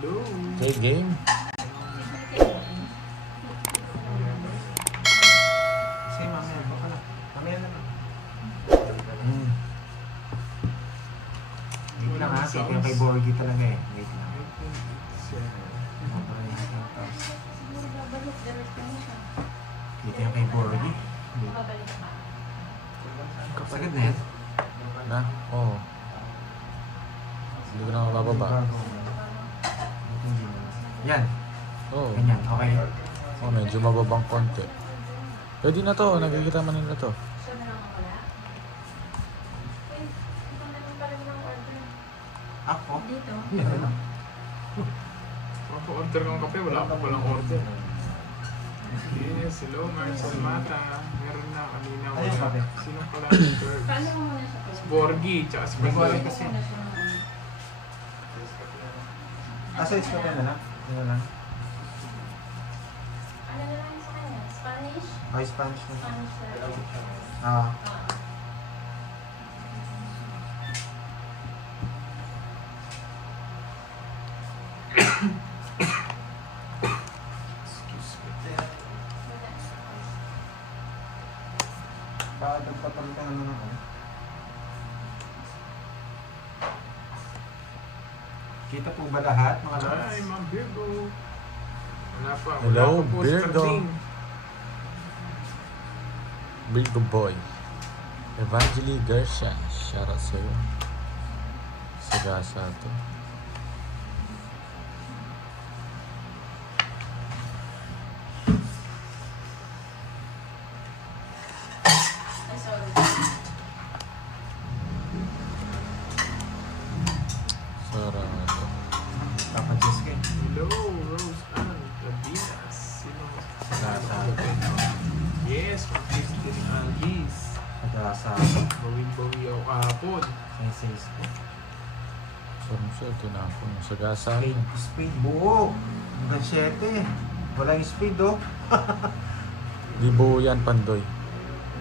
Hello. Okay, game. Sige, mamaya. Baka na. Mamaya na lang. Wait lang ha. Ito yung kay Borgie talaga eh. Wait lang. Ito yung kay Borgie. Sagad na yan. Na? Oo. Hindi ko na mabababa. Yan. Oo. Ganyan. Okay. Oh, medyo mababang konti. Pwede na to. Nagkikita man nila to. Ako? Dito. Yan. Order ng kape, wala pa palang order. Yes, hello, Marcel Mata. Meron na kanina. Ayun, kape. Sino pala order? Paano mo muna siya? Si Borgie, tsaka si Hindi ko alam Pandoy. kasi. Asa is pa na lang? Ano lang? Ano na lang sa kanya? Spanish? Ay, Spanish na. Spanish na. Ah. Excuse me. Bakit nagpapagod ka naman ako? Kita po ba lahat mga Hi, lods? Ma'am Virgo. Wala pa. Hello, Wala pa po si Virgo. Karding. Virgo boy. Evangeline Garcia. Shoutout sa'yo. Sagasa to. Ay, sorry. Sarado. Papadjus ka eh. Hello, Rose Ann Labinas. Sino? Sagasa. Yes, from Christine Algis. Sagasa. Bawin-bawi ako kahapon. Says ko. Sarong siya. Tinapon. Sagasa. Speed buo. Hanggang 7. Walang speed oh. Di buo yan, Pandoy.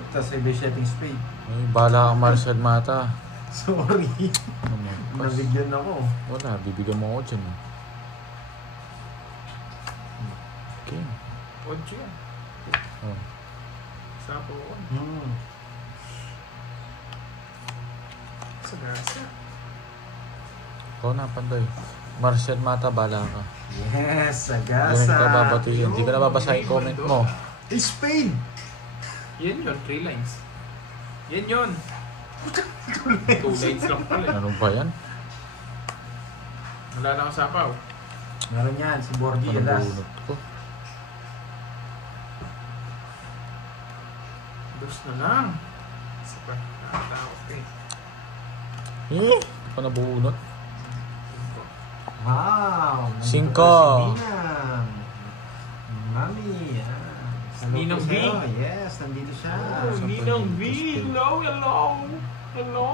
Tapos may 7 speed. Ay, bala kang Marcel Mata. Sorry. Ano mo? Nabigyan ako. Wala, bibigyan mo ako dyan. Okay. Ocho yan. Oh. Sapo ko. Sa gasa. Ikaw na, Pandoy. Marcel Mata, bala ka. Yes, Ganun Sagasa. ka babatiin. Hindi ka na babasahin comment mo. Speed! Yan yun, 3 lines. Yan yun. 2 lines lang pala. eh. Ano ba yan? Wala na akong sapaw. Meron yan, si Borgie. Ano Alas. bunot ko? Dos na lang. Isa pa. Nakatawag eh. Eh, ito pa nabunot. Wow! nandito Cinco. pala Si Ninang. Mami. Yan. Hello Ninang po V. sa'yo. Yes, nandito siya. Oh, Sa Ninang V. Pilipinas. Hello, hello. Hello.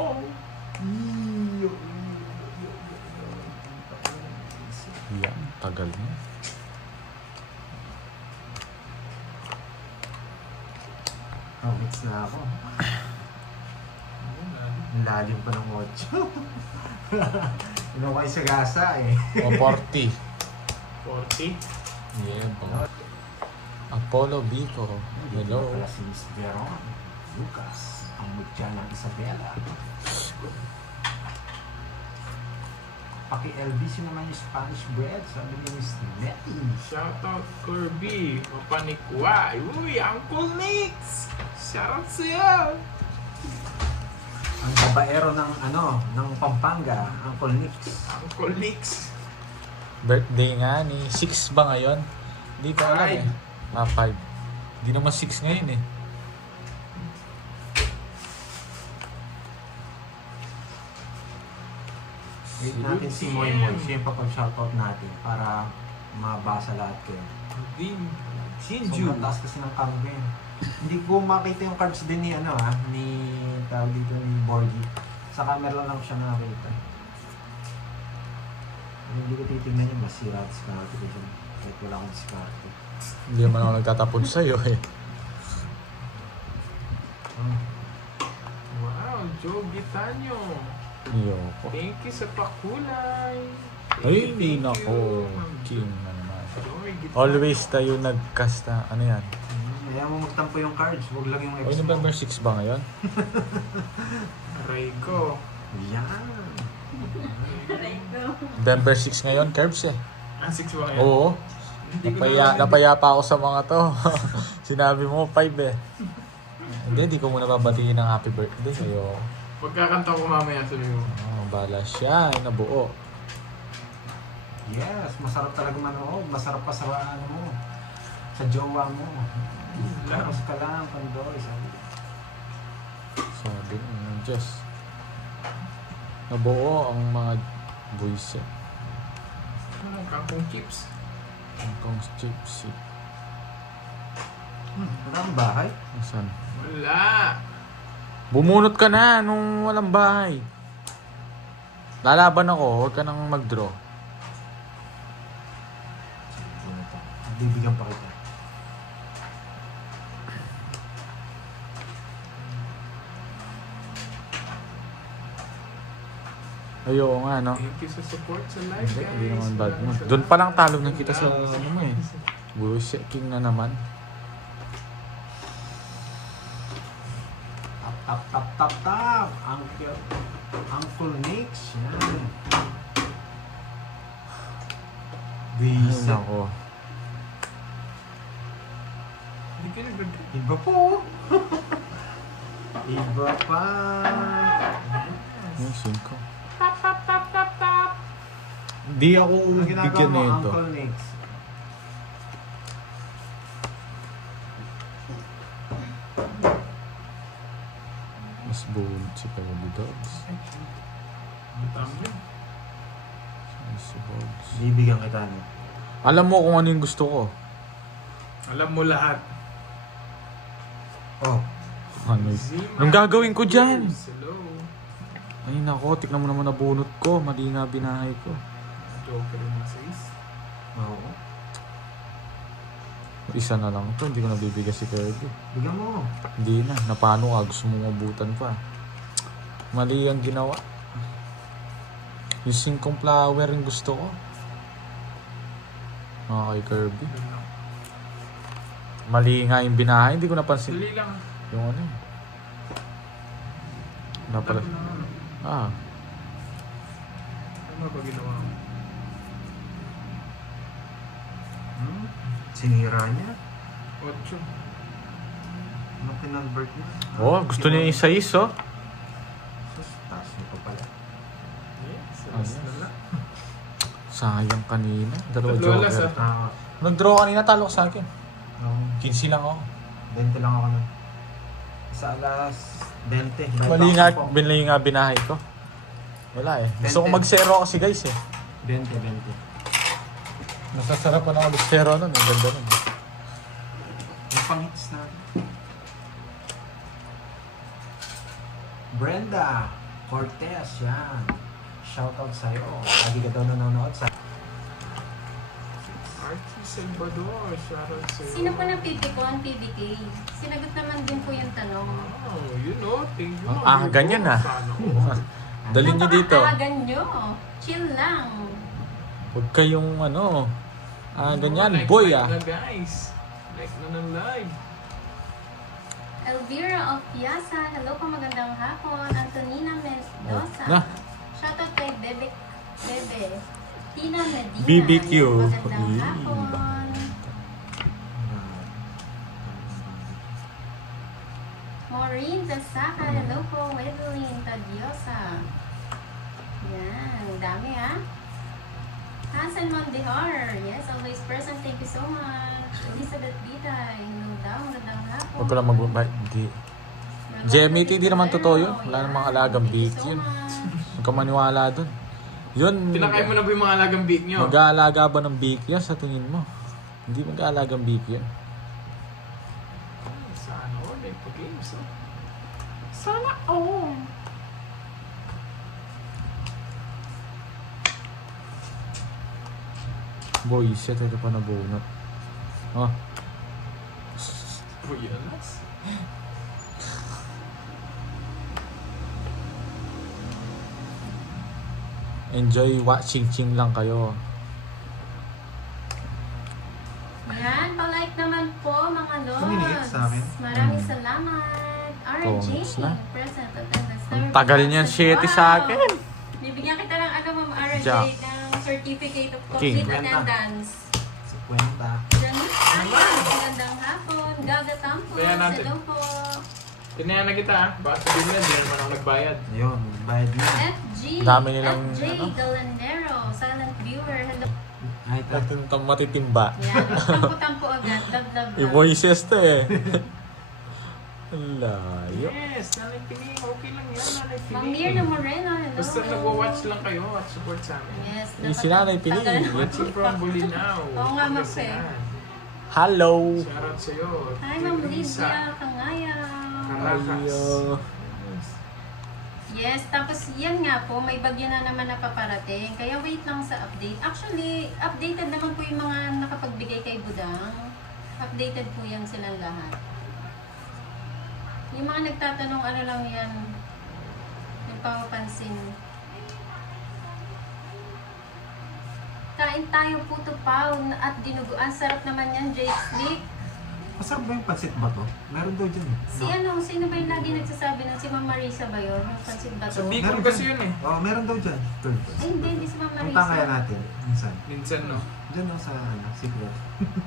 Yan, tagal na. Comics na ako. Ang lalim pa ng 8. Ano kayo sa gasa eh. O, 40. 40. Yeah, ba? Apollo Bico. Hello. Pala si Miss Veron. Lucas. Ang mutya ng Isabela. Paki-LB, sino naman yung Spanish bread? Sabi ni Miss Nettie. Shoutout Kirby. Mapanikway. Uy, Uncle Nix. Shoutout sa'yo. Ang babaero ng ng Pampanga, Uncle Nix. Uncle Nix. Birthday nga ni 6 ba ngayon? Hindi ko alam eh. 5. Hindi naman 6 ngayon eh. Wait natin si Moy Moy. Siya yung papag-shoutout natin para mabasa lahat kayo. Din. Shinju. Sobrang taas kasi ng kambe. Hindi ko makita yung cards din ni ni tawag dito ni Borgie. Sa camera lang siya nakakita. Hindi ko titignan yung masira at diskarte ko dyan. Kahit wala akong diskarte. Hindi naman ako nagtatapon sa'yo eh. Wow, Joe Gitanyo. Yoko. Thank you sa pakulay. Ay, Thank nako. you, Ma'am King na naman. Joy. Always tayo nagkasta. Ano yan? Ayaw mo magtampo yung cards, huwag lang yung Oy, X mo. November 6 ba ngayon? Aray ko. Yan. Aray ko. November 6 ngayon, Curbs eh. 6 ba ngayon? Oo. Hindi ko na- Napaya pa ako sa mga to. Sinabi mo 5 eh. Hindi ko muna babatiin ng happy birthday sa'yo. Pagkakanta ko mamaya sabi mo. Oh, bala siya, ay nabuo. Yes, masarap talaga manood. Masarap pa sa ano mo. Sa jowa mo. Lakas ka lang, Pandoy. Sabi. Sabi ng Diyos. Nabuo ang mga buwise. Kangkong chips. Ang kong chips. Wala ang bahay. Saan? Wala. Bumunot ka na nung walang bahay. Lalaban ako, huwag ka nang mag-draw. Bibigyan pa kita. Ayoko nga, no? Thank you sa support sa live, Hindi, guys. hindi naman bad mo. Maraming Doon pa lang salamat. talo na kita sa ano mo eh. Bullshit king na naman. Tap. Uncle Nix. Yan. Ay, Visa. nako. Hindi ka nag-drink. Iba po. Iba pa. Yung 5. Di ako Ano ginagawa bigyan mo, na ito. Uncle Nix? Mas bulit si Kirby Dogs. Ang tumbling. Si Dogs. Bibigyan kita niya. Alam mo kung ano yung gusto ko. Alam mo lahat. Oh. Ano yun? Zima. Anong gagawin ko dyan? Hello. Ay nako, tignan mo naman nabunot ko. Mali na binahay ko. Joker yung mga sais. Oo. Isa na lang ito, hindi ko nabibigay si Kirby. Bigyan mo. Hindi na, napano ka, gusto mo mabutan pa. Mali ang ginawa. Yung 5 flower yung gusto ko. Kay Kirby. Mali nga yung binahay, hindi ko napansin. Dali lang. Yung ano yun. Napala. Ano na, ano? Ah, Ano ba ginawa mo? Sinira niya. 8. Ano kinonvert niya? oh, gusto niya yung 6 oh. Taas niya pa pala. Yes. Ah, Alas yes. na lang. Sayang kanina. Dalawa Tatlo joker. alas, Nag-draw kanina, talo ko sa akin. 15 lang ako. 20 lang ako nun. Sa alas 20. Mali nga, binili nga binahay ko. Wala eh. Gusto ko 20. mag-zero kasi guys eh. 20. Nasasarapan ako mag-zero nun. Ang ganda nun. Yung pang-hits natin. Brenda Cortez, yan. Shoutout sa'yo. Lagi ka daw nanonood sa... Archie Salvador. Shoutout sa'yo. Sino po napipikon, PBK? Sinagot naman din po yung tanong. Oh, you know. Thank you. Ah, ganyan ah. Sana all. Dalhin niyo dito. Napaka-agan nyo. Chill lang. Huwag kayong ano. Ganyan. Like, Boy like ah. na guys. Like na ng live. Elvira of Piazza. Hello po, magandang hapon. Antonina Mendoza. Na. Shoutout kay Bebe. Tina Medina. BBQ. Magandang Ih, hapon. Maureen Tasaka. Hello po. Wedeline Tadiosa. Yan. Dami ah. Hasan Mondihar. Yes, always present. Thank you so much. Elizabeth Bitay. Hello daw. Magandang hapon. Huwag ko lang mag... Di. GMAT, di naman totoo yun. Wala namang alagang beat yun. Huwag ka maniwala dun. Yun. Pinakain mo na ba yung mga alagang beat nyo? Mag-aalaga ba ng beak yan sa tingin mo? Hindi mag-aalagang beak yan. Sana all. Like pa games. Oh. Sana all. Boy, shit, ito pa nabunot. Oh, Uy, alas. Enjoy watching Ching lang kayo. Yan, palike naman po mga Kuminig lods. sa akin. Maraming Hmm. salamat. RJ, Comments na. present attendance. Ang tagal niyan, 7 sa akin. Bibigyan kita ng ano, Ma'am RJ, Jack. ng certificate of King. complete attendance. Sa kwenta. Diyan, magandang hapon. Gaga Campos, Kaya natin. hello po. Tinaya na kita ha. Baka sabihin mo yan, di naman ako nagbayad. Ayun, bayad na. FG, Dami nilang, FJ ano? Galandero, silent viewer, hello. Ay, ito. Natintang matitimba. Yan, tampo-tampo agad, love. I-voices to eh. Ang layo. Yes, Nanay Pining. Okay lang yan, Nanay Mang Pining. Mirna Moreno, hello. Basta nag-watch lang kayo at support sa amin. Yes, Yung si Nanay Pining. tagal- Watching from Bulinaw. Oo nga, Max, eh. Pangasinan. Hello. Shoutout sa'yo. Hi, Ma'am Lisa. Lydia Kangaya. Caracas. Ayo. Yes, tapos yan nga po, may bagyo na naman na paparating. Kaya wait lang sa update. Actually, updated naman po yung mga nakapagbigay kay Budang. Updated po yan silang lahat. Yung mga nagtatanong, ano lang yan, nagpapapansin. Kain tayo puto pao at dinuguan. Sarap naman yan, Jake Slick. Masarap ba yung pansit ba to? Meron daw dyan. Si ano, sino ba yung lagi nagsasabi ng si Ma'am Marisa ba yun? Yung pansit ba Sa to? Bicol Meron kasi dyan. yun eh. Oo, meron daw dyan. Turn. Ay, hindi si Ma'am Punta kaya Marisa. natin. Minsan. Minsan no. Dyan daw sa secret.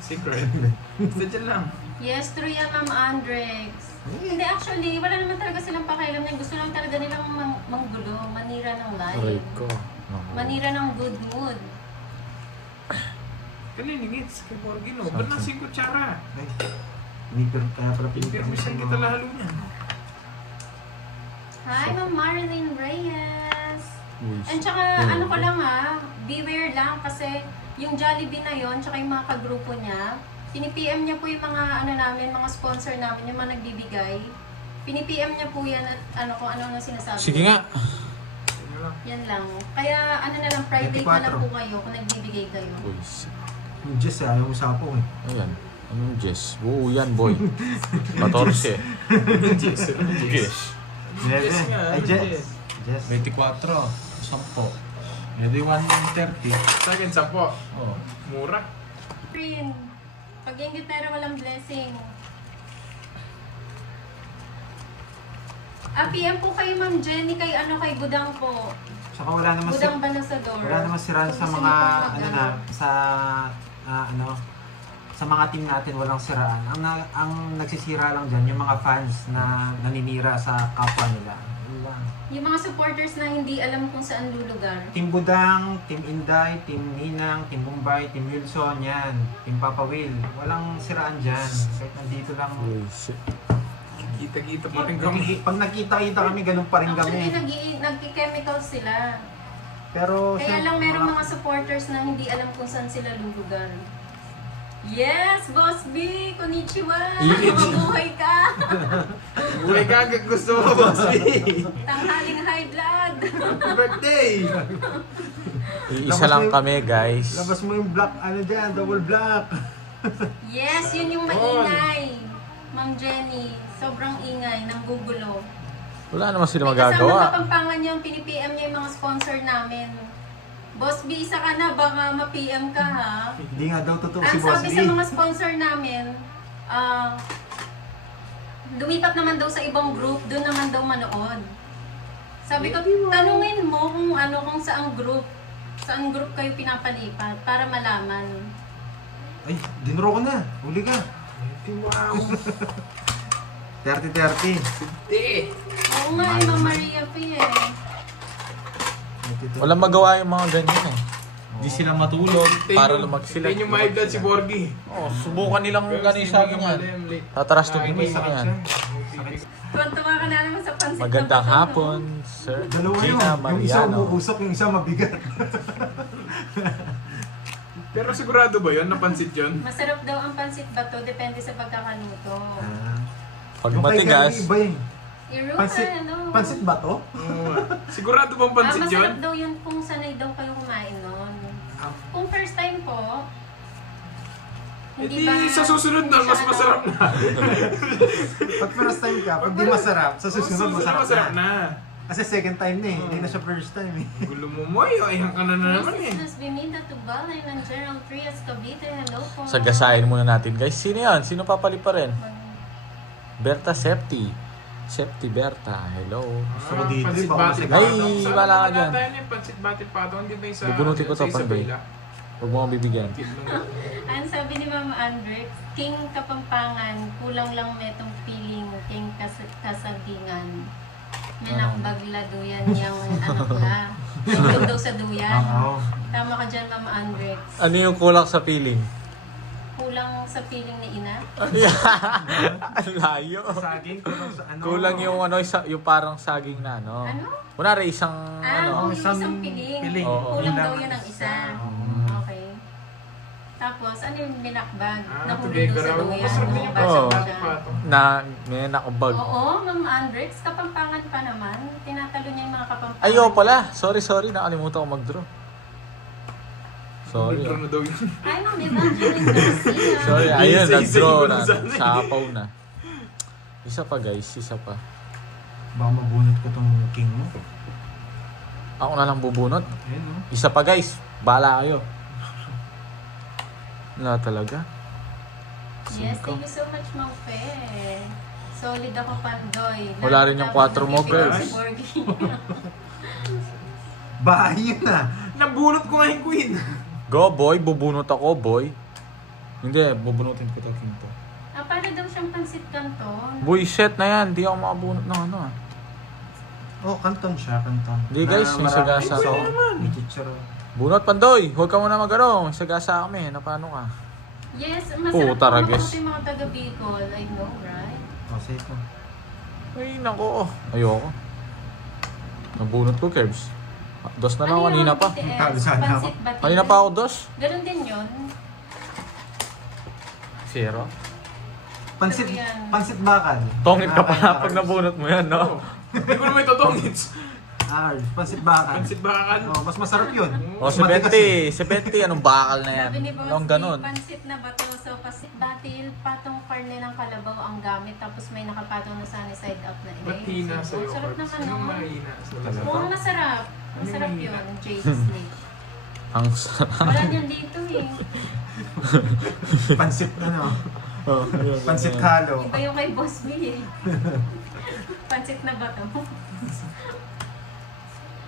Secret. Basta dyan lang. Yes, true yan, Ma'am Andrex. Hindi, actually, wala naman talaga silang pakialam niya. Gusto lang talaga nilang manggulo, manira ng Aray live. ko. Naku. Manira ng good mood. Kaliningits kay Borgino. Ba't nasa yung kutsara? Ay. Pinipir, kaya pala Pinipirmisan kita lahalo niya. Hi, Ma'am Marilyn Reyes. Uy, And tsaka, oh, ano ko lang beware lang kasi yung Jollibee na yon tsaka yung mga kagrupo niya, pinipm niya po yung mga ano namin, mga sponsor namin, yung mga nagbibigay. Pinipm niya po yan at ano kung ano ang sinasabi. Sige nga. Yun lang. Yan lang. Kaya ano na lang, private na lang 24. po kayo kung nagbibigay kayo. Uy, Yung Jess, ayaw mo sapo eh. ayan. Anong Jess? Oo, yan boy. 14. Jess. Jess. Jess nga. Ay, ano Jess. Jess. 24. 10. Edi 130. Sa akin, 10. Oh. Mura. Friend, pag ingit pero walang blessing. PM po kay Ma'am Jenny, kay ano, kay Budang po. Saka wala naman si... Budang Banasador. Wala naman siraan sa Kung gusto mga niyo pong ano mag- na sa ano sa mga team natin walang siraan. Ang nagsisira lang diyan yung mga fans na naninira sa kapwa nila. Yun lang. Yung mga supporters na hindi alam kung saan lulugar. Team Budang, Team Inday, Team Ninang, Team Mumbai, Team Wilson, yan. Team Papa Will. Walang siraan diyan. Kahit nandito lang. Uy, shit. Kita-kita pa rin kami. Pag nakita-kita kami, ganun pa rin Actually, kami. nagki-chemicals sila. Pero Kaya lang merong mga supporters na hindi alam kung saan sila lulugar. Yes, Boss B! Konnichiwa! Mabuhay ka! Uy, gagag gusto mo, Boss B. Tanghaling high blood! Happy birthday! Isa lang kami, guys. Labas mo yung black, ano dyan, double black. Yes, yun yung maingay. Ma'am Jenny, sobrang ingay, nang gugulo. Wala naman sila May kasamang magagawa. kapampangan yung pinipm niya yung mga sponsor namin. Boss B, isa ka na, baka ma-PM ka ha. Hindi nga daw totoo Ang si Boss sabi B. sa mga sponsor namin, lumipat naman daw sa ibang group, doon naman daw manood. Sabi ko, tanungin mo kung ano, kung saang group kayo pinapalipat para malaman. Ay, dinro ko na. Huli ka. Wow. 30-30. Eh. Oo nga, eh, Ma'am Maria P eh. Walang magawa yung mga ganyan eh. Hindi sila matulog para lumag sila. Hindi nyo ma-blood si Borgie. Oh, subukan nilang gano'y sa akin yan. Tataras to May mo sakit yan. siya. Tuwa ka na naman sa pansit. na Magandang bato, no? hapon, Sir Dalawa yun. Gina Yung isa Mariano. umuusok, yung isa mabigat. Pero sigurado ba yun? Napansit yun? Masarap daw ang pansit bato, depende sa pagkakaluto. Pag Yung kay matigas, Gary, iba yun. Iruha, Pansit, ano? pansit ba to? Oo. Sigurado bang pansit yun? Masarap daw yun kung sanay daw kayo kumain nun. Kung first time po, Hindi, sa susunod nun, mas masarap na. Pag first time ka, pag di masarap, sa susunod masarap masarap na. na. Kasi second time na eh. Hindi na siya first time eh. Gulo mo mo, ayan ka na naman eh. Mrs. Bimita Tubalay ng Gerald Trias Cavite. Hello po. Sagasahin muna natin guys. Sino yan? Sino papali pa rin? Berta Septi. Septi Berta. Hello. Gusto ko dito, Pansit baka Bati masig- Ay, Patong. wala ka Saan dyan. naman yung Pansit Bati Patong? Hindi ba yung sa... Bubunutin ko to, sa Pandoy. Isabela? Huwag mo akong bibigyan. Ang sabi ni Ma'am Andrex, King Kapampangan, kulang lang metong piling, King Kasagingan. Minakbag la duyan yung ano ka. Tungkol daw sa duyan. Oo. Tama ka dyan, Ma'am Andrex. Ano yung kulak sa feeling? Kulang sa piling ni Ina. Ang layo. Saging, kulang sa ano. Kulang yung ano, yung parang saging na ano. Ano? Kunwari isang ano. Yung isang piling. Oo. Kulang daw yan ang isa. Mm. Okay. Tapos, ano yung minakbag? Ah, Nahulog daw sa Tugegaraw. duyan. Masarap din yung Basa Oo. Pansit pa Bati siya. Patong. Na may nakabag. Oo, Ma'am Andrex, Kapampangan pa naman. Tinatalo niya yung mga Kapampangan. Ayo pala. Sorry. Nakalimutan ko mag-draw. Sorry. Libro na daw yun. Ay, Ma'am Evangeline Garcia. Sorry, ayun, Isa-isa nag-draw yung na. sana eh. Sapaw na. Isa pa guys, isa pa. Baka mabunot ko tong king mo. Ako na lang bubunot. Ayun no. Isa pa guys, bahala kayo. Wala talaga. Yes, Cinco. thank you so much, Ma'am Fe. Solid ako, Pandoy. Wala rin yung 4 mo, girls. Si Borgie. Bahay yun na. Nabunot ko nga yung queen. Go boy, bubunot ako boy. Hindi, bubunutin ko to king to. Para daw siyang pansit canton. Boy, shit na yan. Di ako makabunot ng ano ah. Oh, kanton siya, kanton. Hindi, guys, yung maraming sagasa. so, Pwede naman. may chicharon. Bunot Pandoy, huwag ka muna mag-ano. Sagasa kami, na paano ka? Yes, Oh, masarap tara, po guys. yung mga taga Bicol. I know, right? Oh, safe mo. Ay, nako. Ayoko. Nabunot ko, Kebs. Dos na lang Ano kanina yung pa. BTS? Talo sana ako. Pansit batil. Kanina pa ako dos. Ganun din yun. Zero. Pansit, Ano yan? pansit bakal. Tongit ka Nakakain pa pag ka. nabunot mo yan, no? Hindi ko naman itotongits. Pansit bakal. Pansit bakal. Oh, mas masarap yun. O, Mas matigas eh. 70, anong bakal na yan? Sabi ni Boss Anong B, ganun? pansit na bato. So, pansit batil, patong karne ng kalabaw ang gamit. Tapos may nakapatong na sunny side up na Ba't hina So, sa'yo? sarap naman Anong nun. mahina sa'yo? Talaga? Oo, masarap. Masarap Ano yung yun. mahina? Jade Snake. Ang sarap. Wala niyan dito eh. Pansit ano. Oh, Pansit halo. Iba yung kay Boss B eh. Pansit na bato.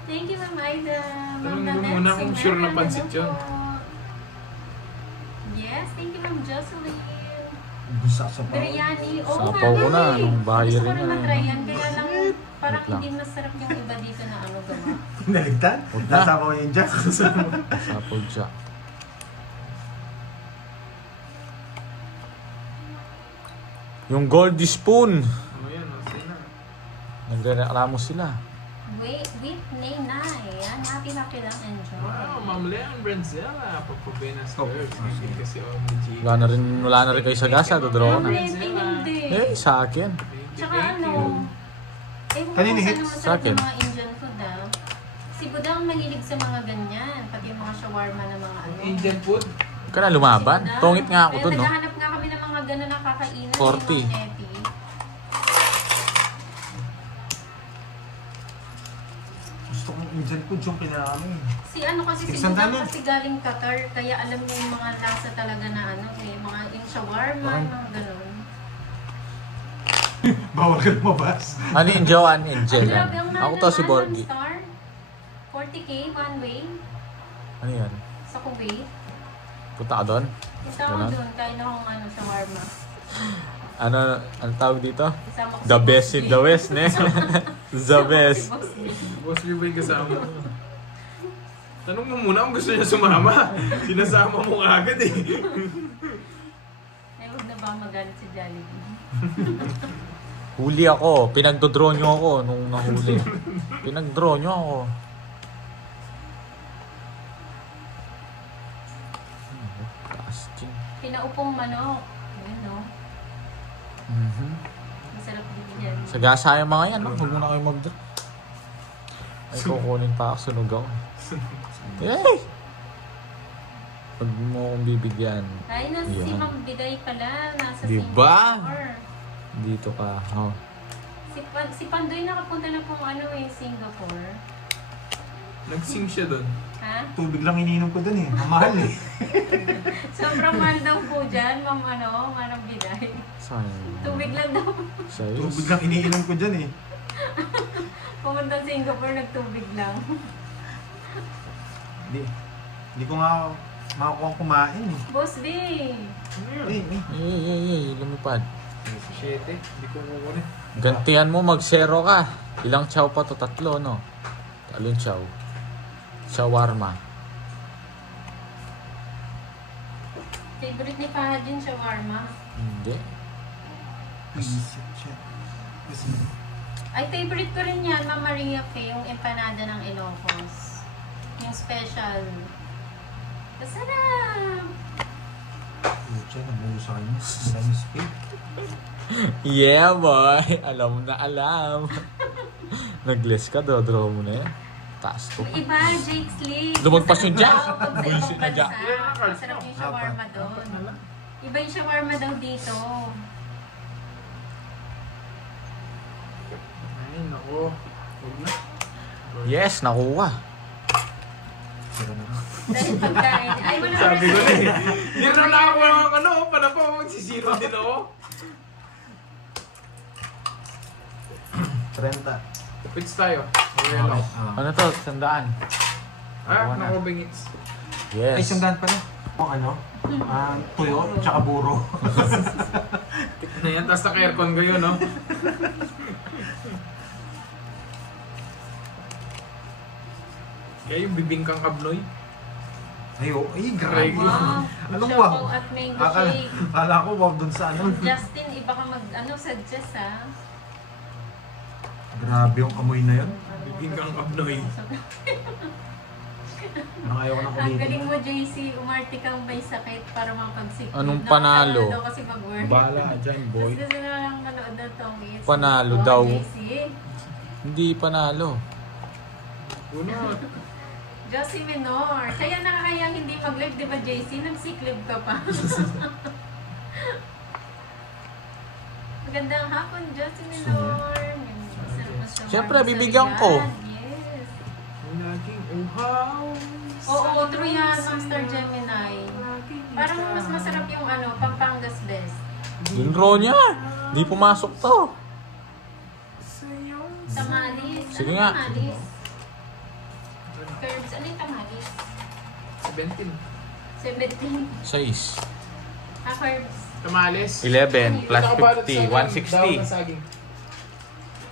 Thank you, Ma'am Aida. Ma'am Tanong mo Nanette, muna kung si sure na Megan, pansit hello yun. po. Yes, thank you, Ma'am Jocelyn. Busak sa pa. Biryani. Oo Sapaw nga, ko na, eh. nung bahay Gusto ko rin rin yan, matry eh. yan. Kaya lang, parang Wait lang. hindi masarap yung iba dito na ano gawa. Naligtan? Huwag na. Nasa ko yung jack. Sapol siya. Yung Goldie Spoon. Ano yan? Sige na. Nagrereklamo sila. Wait, with Naynay. Yan, happy lang enjoy. Wow, Ma'am Leon Brenzella. Papabenas Oh, girls. ah, Hindi kasi OMG. Wala na rin kayo sa gasa, dodraw Ma'am na. Leti, hindi. Eh, sa akin. Tsaka Thank ano, you. ewan ko Kanino kung hit? saan Sa masarap akin. yung mga Indian food ah. Si Budang mahilig sa mga ganyan. Pati yung mga shawarma na mga ano. Indian food. Huwag ka na lumaban. Si Budang. Tongit nga ako Kaya dun, no? naghahanap nga kami ng mga ganun na kakainan. 40. Yung mga Neti. Gusto kong Indian food yung pinakain. Si ano kasi si Isang Budang ganun. kasi galing Qatar. Kaya alam niya yung mga lasa talaga na ano. Mga yung shawarma, Parang- mga ganun. Bawal ka lumabas. Ano yung Joanne Angel? Ang grabe, ang Ako to si naman, Borgie. Star. 40K one way Ano yan? sa Kuwait. Punta ka doon? Isa ako Ganun? doon, kain akong ano, shawarma. Ano tawag dito? Isama ko The si best Boss in B. the West, ne? The Isama ko best. si Boss B. Boss B ba yung kasama? Tanong mo muna kung gusto niya sumama. Sinasama mo agad eh. Ay, huwag na ba magalit si Jollibee? Huli ako. Pinagdodraw nyo ako nung nahuli. Pinagdraw nyo ako. Taas din. Pinaupong manok. Ayun, no? Mhm. Masarap din yan. Sagasa yung mga yan, no? Huwag mo na kayo mag-draw. Ay, kukunin pa ako. Sunog ako. Yay! Huwag mo akong bibigyan. Ay, nasa si Yan. Ma'am Biday pala. Nasa Diba? Singapore. Dito ka. Oh. Si Pandoy nakapunta na pong Singapore. Nagsing siya doon. Ha? Tubig lang iniinom ko dun eh. Ang mahal eh. Sobrang mahal daw po dyan, Manang Biday. Sayang. Tubig lang daw. Sayos. Tubig lang iniinom ko dyan eh. Pumunta sa Singapore, nagtubig lang. Hindi ko nga makakuha kumain eh. Boss D! Lumipad. 7. Hindi ko kukunin. Gantihan mo, mag-zero ka. Ilang chow pa to? 3, no? Alin chow? Shawarma. Favorite ni Fahad yung shawarma. Hindi. Isip siya. Ay, favorite ko rin yan, Ma'am Maria Faye, yung empanada ng Ilocos. Yung special. Masarap! Pucha, nabuhusa kayo. Madami spade. Yeah, boy. Alam na alam. Nag-less ka, draw mo na yan. Taas to. Yung iba, Jake's Lee. Lumagpas yun dyan. Pag sa ibang na dyan. bansa, masarap yung shawarma doon. Iba yung shawarma daw dito. Ay, nako. Huwag na. Yes, nakuha. Sira na. Dahil pagkain. Ay, wala Sabi ko na eh. Hindi na nakakuha ng para pa magsisiro din ako. 30. Quits tayo. Okay. Okay lang. Ano to? 100. Ah, Nakuha na. nako, bingits. Ay, Yes. sandaan pala. Kung tuyo, tsaka buro. Na yan, tapos naka-aircon kayo, no? Kaya yung bibingkang kabnoy. Ay, grabe. Wow. Anong Choco wow? at mango Akala, shake. akala ko wow dun sa ano. Justin, iba ka suggest ha. Grabe yung amoy na yun. Bibingkang kabnoy. Parang ayaw ko na Ang kulitin. galing mo, JC. Umarte kang may sakit para makapagsikip. Anong panalo? Nakakala daw kasi mag-work. Bahala ka dyan, boy. Tapos gusto na lang nanood ng tongits. Panalo Oh, daw. JC. Hindi panalo. Bunot. Josie Minor. Kaya nakakayang hindi mag-live, di ba, JC? Nagsiklib ka pa. Magandang hapon, Josie Minor. Siyempre, bibigyan ko. Yes. Laging uhaw. Oo, true yan, Master Gemini. Parang mas masarap yung Pampangas best. Yung raw niya. Hindi pumasok to. Tamalis. Sige Ano nga. tamalis? Curbs. Ano yung tamalis? 17. 17. 6. Curbs. Tamales. 11 plus Nakabalot 50. sa daw na 160. saging.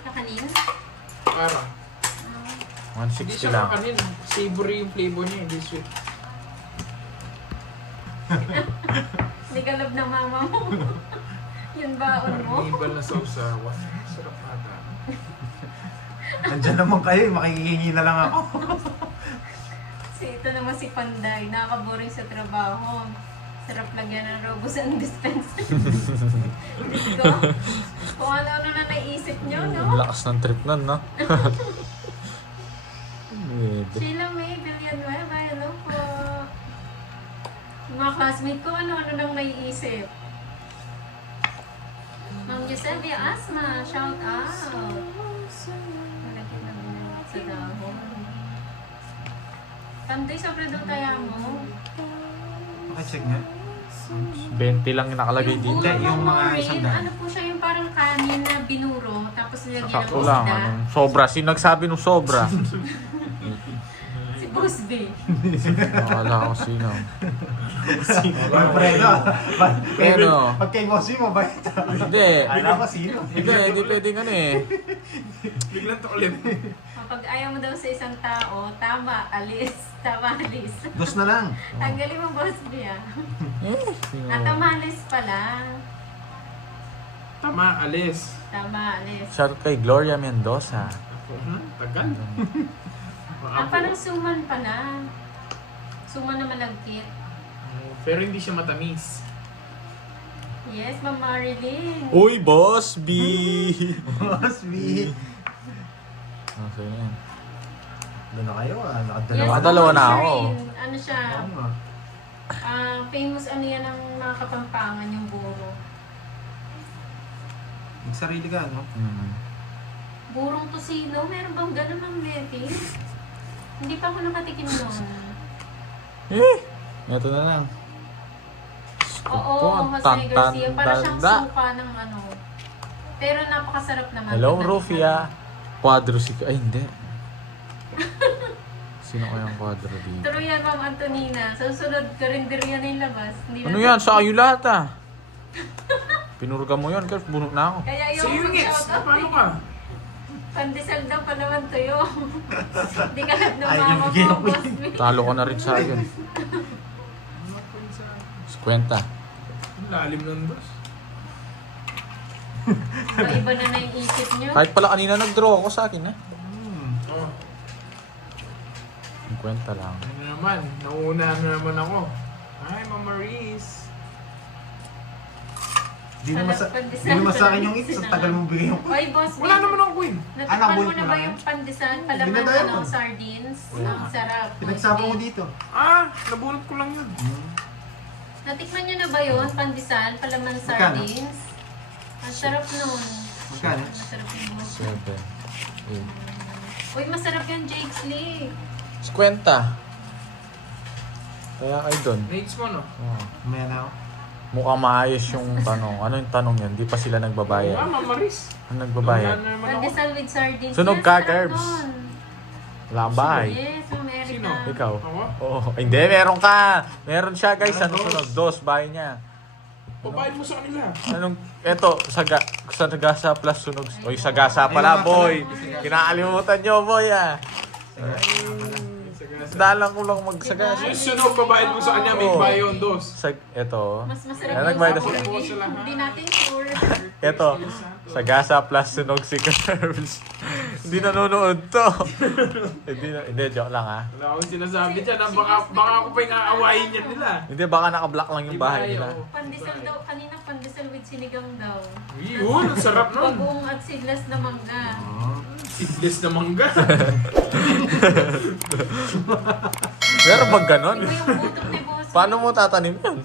Kakanin? Parang. Hindi 160 siya lang. kakanin. Savory yung flavor niya, hindi sweet. Hindi ka love ng mama mo. Yun baon mo. Ibal na sausawan. Sarap ata. Nandyan naman kayo, makikihingi na lang ako. Ito naman si Panday. Nakaka-boring sa trabaho. Sarap lagyan ng robos and dispenser. Diyos ko. Kung ano-ano na naisip nyo, no? Ang lakas ng trip nun, no? Pwede. Sheila May Villanueva, hello po. Yung mga classmate ko, ano-ano nang naiisip. Ma'am Yusevia Asma, shout out. Malagyan na muna sa dahon. Panday, sobra daw kaya mo. Pakicheck nga. 20 lang yung nakalagay Yung dito. ulo Hindi, yung mo, mga Maureen, isang daan. ano po siya, yung parang kanin na binuro, tapos nilagyan ng Sakto lang. isda. Anong sobra? Sino nagsabi nung sobra? Si Boss B. Nakala ko sino. Preno. Pero, Pag kay Bossy, mabait. hindi. Alam ko sino. Hindi pwedeng ano eh. Biglang tuklip. Kapag ayaw mo daw sa isang tao, tama, alis. Tama, alis. Dos na lang. Tanggalin mo, Boss B, ah. Sino? Natamalis pala. Tama, alis. Tama, alis. Shout kay Gloria Mendoza. Tagal. Parang suman pala. Suman na malagkit. Pero hindi siya matamis. Yes, Ma'am Marilyn. Uy, Boss B! Bossy. Okay yan. Doon na kayo ah. Yes, Nakadalawa. Nakadalawa na ako. Maureen. Ano siya? Oo nga. Famous ano yan ng mga Kapampangan, yung buro. Magsarili ka, no? Burong tosino. Meron bang ganun, Ma'am Betty? Hindi pa ako nakatikim nun. Ito na lang. Oo, Jose Tan, tan, Garcia. Para siyang tanda. suka ng ano. Pero napakasarap naman. Hello, Pag Rufia. Quadro si... Ay, hindi. Sino kayang quadro dito? True yan, Ma'am Antonina. Sa susunod, karinderya na yung labas. Hindi Ano na- yan? Sa ayulata. Pinurga mo yan, kasi bunot na ako. Kaya Sa yung units, mag-shoutout paano ka? Pandesal daw pa naman tuyo. Hindi ka lang Ay, mama bigyan mo, ko boss yun. me. Talo ko na rin sa akin. Ano po yun sa... 50. Lalim nun, boss. Iba na yung isip nyo. Kahit pala kanina nag-draw ako sa akin, eh. Oh, 50 lang. ano naman, nauuna na naman ako. Hi, Mama Reese. Di naman sa akin yung ito. Sa tagal mong bigay yung Oy, boss me. Wala naman akong queen. Natikman mo bulit na mo ba lang. yung pandesal? Palaman Dinadayo ng mo. sardines? Wala. Ang sarap. Pinagsama mo dito. Nabunot ko lang yun. Natikman nyo na ba yun? Pandesal? Palaman ng Magkano? sardines? Ang sarap nun. Magkano? Masarap yung boss. 7. Uy, masarap yung Jake's Lee. 50. Kaya kayo doon. Needs mo, no? Oh. Umaya na ako. Mukhang maayos yung tanong. Ano yung tanong yan? Di pa sila Oo, nagbabayad. Mama Reese. Ano Wala nagbabayad? na naman ako. Pandesal with sardines. Sunog Yes, ka, sarap Curbs. nun. Wala kang bahay. Yes, Ma'am Erica. Sino? Ikaw? Ako? Oo. Hindi, meron ka. Meron siya, guys. Ano sunod? Dos, bahay niya. Babayad mo sa kanila. Anong, eto, sagasa plus sunog. Oy, sagasa pala, boy. Kinakalimutan nyo, boy, ah. Dalang ko lang magsagasa. Yung sunog, babayad mo sa kanya, may Oo. bayon dos. Eto. Mas masarap Ano yung nagbayad sa na- Corby. Hindi natin sure. Eto. Sagasa plus sunog si Curbs. Hindi nanonood to. Hindi, joke lang, ah. Wala akong sinasabi dyan. Baka ako pa yung aawayin niya nila. Hindi, baka nakablock lang yung bahay nila. Pandesal daw. Kanina pandesal with sinigang daw. Yun, ang sarap nun. Bagoong at seedless na mangga. Seedless na mangga. Meron bang ganon? Iba yung butok ni boss. Paano mo tatanim yan?